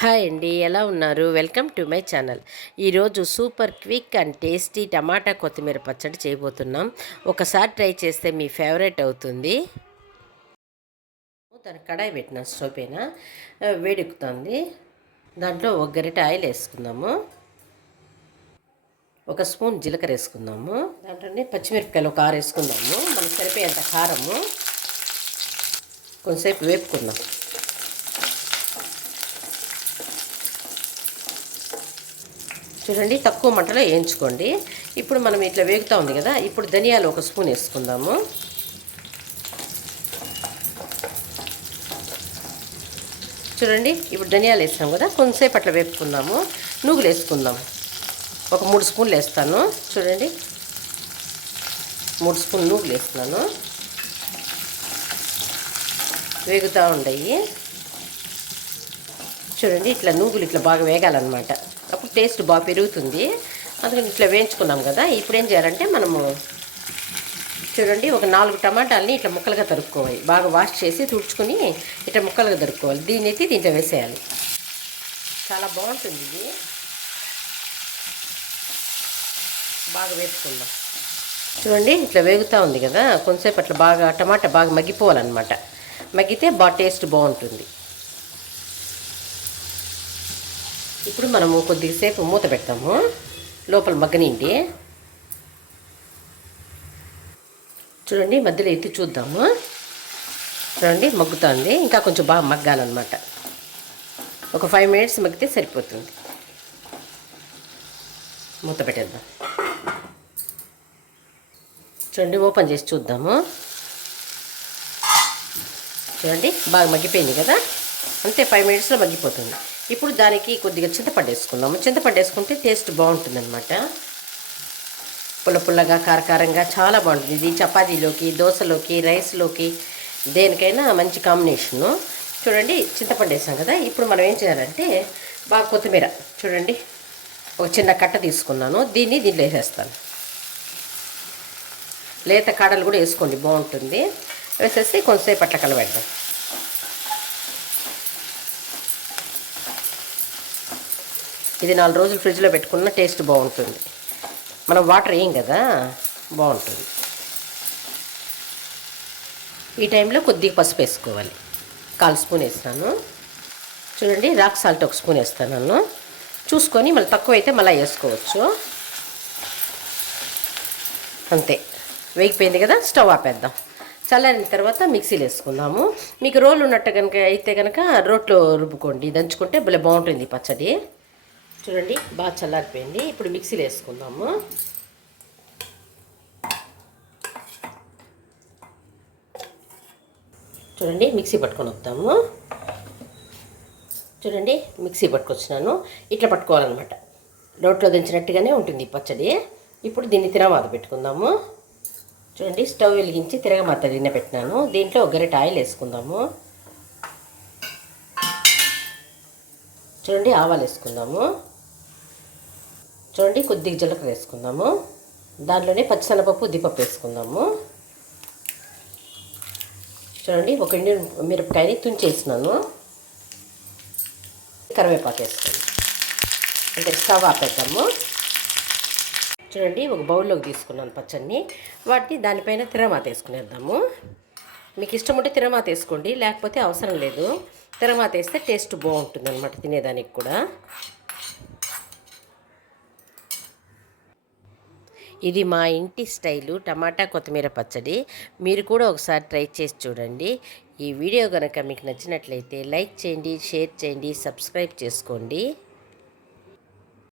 Hi అండి ఎలా ఉన్నారు? Welcome to my channel. ఈరోజు super quick and tasty tomato కొత్తిమీర పచ్చడి చేయబోతున్నాం. ఒకసారి ట్రై చేస్తే మీ ఫేవరెట్ అవుతుంది. దాని కడాయి పెట్టిన స్టవ్ పైన వేడెక్కుతుంది. దాంట్లో ఒక గరిట ఆయిల్ వేసుకుందాము. ఒక స్పూన్ జీలకర్ర వేసుకుందాము. దాంట్లోనే పచ్చిమిరపకాయలు ఒక ఆరు వేసుకుందాము. మనకు సరిపోయేంత కారము. కొంతసేపు వేపుకుందాం. చూడండి తక్కువ మంటలో వేయించుకోండి. ఇప్పుడు మనం ఇట్లా వేగుతూ ఉంది కదా ఇప్పుడు ధనియాలు ఒక స్పూన్ వేసుకుందాము. చూడండి ఇప్పుడు ధనియాలు వేసాం కదా కొంతసేపు అట్లా వేపుకుందాము. నూగులు వేసుకుందాం ఒక మూడు స్పూన్లు వేస్తాను. చూడండి మూడు స్పూన్ నూగులు వేస్తున్నాను. వేగుతూ ఉండయి చూడండి ఇట్లా నూగులు ఇట్లా బాగా వేగాలన్నమాట. అప్పుడు టేస్ట్ బాగా పెరుగుతుంది. అందుకని ఇట్లా వేయించుకున్నాం కదా. ఇప్పుడు ఏం చేయాలంటే మనము చూడండి ఒక నాలుగు టమాటాలని ఇట్లా ముక్కలుగా తరుక్కోవాలి. బాగా వాష్ చేసి తుడుచుకుని ఇట్లా ముక్కలుగా తరుక్కోవాలి. దీన్ని అయితే దీంట్లో వేసేయాలి. చాలా బాగుంటుంది ఇది. బాగా వేసుకుందాం చూడండి ఇట్లా వేగుతూ ఉంది కదా. కొంతసేపు అట్లా బాగా టమాటా బాగా మగ్గిపోవాలన్నమాట. మగ్గితే బాగా టేస్ట్ బాగుంటుంది. ఇప్పుడు మనము కొద్దిసేపు మూత పెడతాము. లోపల మగ్గనిండి చూడండి మధ్యలో ఎత్తి చూద్దాము. చూడండి మగ్గుతుంది. ఇంకా కొంచెం బాగా మగ్గాలన్నమాట. ఒక ఫైవ్ మినిట్స్ మగ్గితే సరిపోతుంది. మూత పెట్టేద్దాం. చూడండి ఓపెన్ చేసి చూద్దాము. చూడండి బాగా మగ్గిపోయింది కదా? అంతే ఫైవ్ మినిట్స్లో మగ్గిపోతుంది. ఇప్పుడు దానికి కొద్దిగా చింతపండు వేసుకుందాము. చింతపండు వేసుకుంటే టేస్ట్ బాగుంటుంది అనమాట పుల్ల పుల్లగా కారకారంగా చాలా బాగుంటుంది. ఇది చపాతీలోకి దోశలోకి రైస్లోకి దేనికైనా మంచి కాంబినేషను. చూడండి చింతపండు వేసాం కదా. ఇప్పుడు మనం ఏం చేయాలంటే బాగా కొత్తిమీర. చూడండి ఒక చిన్న కట్ట తీసుకున్నాను. దీన్ని దీంట్లో వేసేస్తాను. లేత కాడలు కూడా వేసుకోండి బాగుంటుంది. వేసేసి కొంతసేపు అట్లా కలబెడదాం ఇది నాలుగు రోజులు ఫ్రిడ్జ్లో పెట్టుకున్న టేస్ట్ బాగుంటుంది. మనం వాటర్ వేయం కదా బాగుంటుంది. ఈ టైంలో కొద్దిగా పసుపు వేసుకోవాలి. కాలు స్పూన్ వేస్తాను. చూడండి రాక్ సాల్ట్ ఒక స్పూన్ వేస్తాను చూసుకొని మళ్ళీ తక్కువ అయితే మళ్ళీ వేసుకోవచ్చు. అంతే. వేగిపోయింది కదా స్టవ్ ఆపేద్దాం. చల్లారిన తర్వాత మిక్సీలో వేసుకుందాము. మీకు రోలు ఉన్నట్టు కనుక అయితే కనుక రోట్లో రుబ్బుకోండి. దంచుకుంటే భలే బాగుంటుంది పచ్చడి. చూడండి బాగా చల్లారిపోయింది. ఇప్పుడు మిక్సీలో వేసుకుందాము. చూడండి మిక్సీ పట్టుకొని వద్దాము. చూడండి మిక్సీ పట్టుకొచ్చినాను. ఇట్లా పట్టుకోవాలన్నమాట. లోట్లో దించినట్టుగానే ఉంటుంది పచ్చడి. ఇప్పుడు దీన్ని తిరగమాత పెట్టుకుందాము. చూడండి స్టవ్ వెలిగించి తిరగమాత గిన్నె పెట్టినాను. దీంట్లో ఒక గరిట ఆయిల్ వేసుకుందాము. చూడండి ఆవాలు వేసుకుందాము. చూడండి కొద్దిగా జీలకర్ర వేసుకుందాము. దాంట్లోనే పచ్చిశనగపప్పు ఉద్దిపప్పు వేసుకుందాము. చూడండి ఒక ఇండియన్ మిరపకాయని తుంచేసినాను. కరివేపాకు వేసుకోండి అంటే స్టవ్ ఆపేద్దాము. చూడండి ఒక బౌల్లోకి తీసుకున్నాను పచ్చడిని. వాటిని దానిపైన తిరమాత వేసుకునేద్దాము. మీకు ఇష్టం ఉంటే తిరమాత వేసుకోండి లేకపోతే అవసరం లేదు. తిరమాత వేస్తే టేస్ట్ బాగుంటుంది అనమాట తినేదానికి కూడా. ఇది మా ఇంటి స్టైలు టమాటా కొత్తిమీర పచ్చడి. మీరు కూడా ఒకసారి ట్రై చేసి చూడండి. ఈ వీడియో కనుక మీకు నచ్చినట్లయితే లైక్ చేయండి షేర్ చేయండి సబ్స్క్రైబ్ చేసుకోండి.